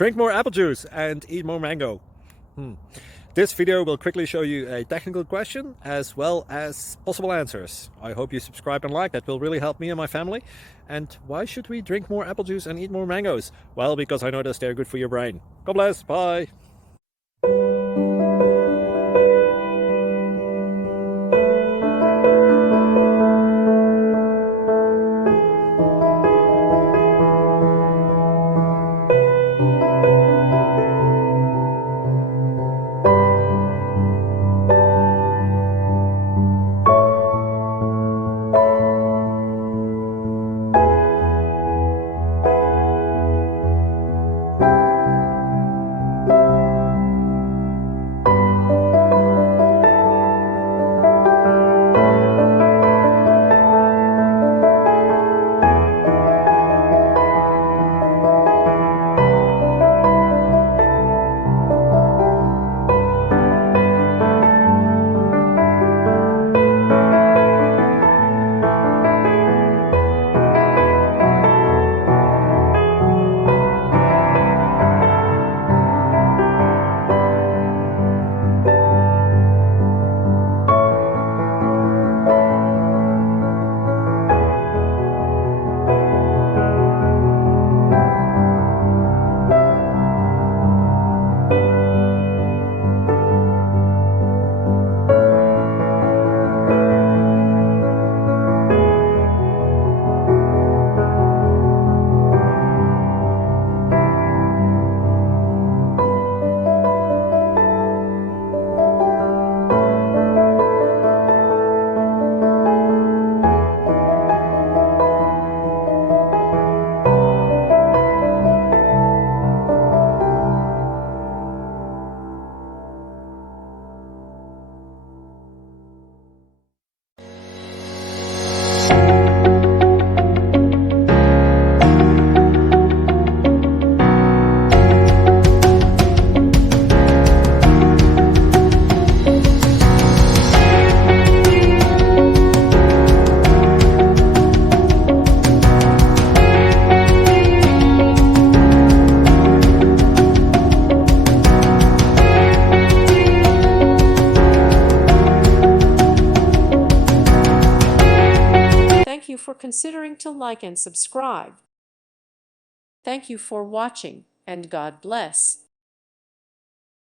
Drink more apple juice and eat more mango. This video will quickly show you a technical question as well as possible answers. I hope you subscribe and like, that will really help me and my family. And why should we drink more apple juice and eat more mangoes? Well, because I noticed they're good for your brain. God bless, bye. Thank you for considering to like and subscribe. Thank you for watching, and God bless.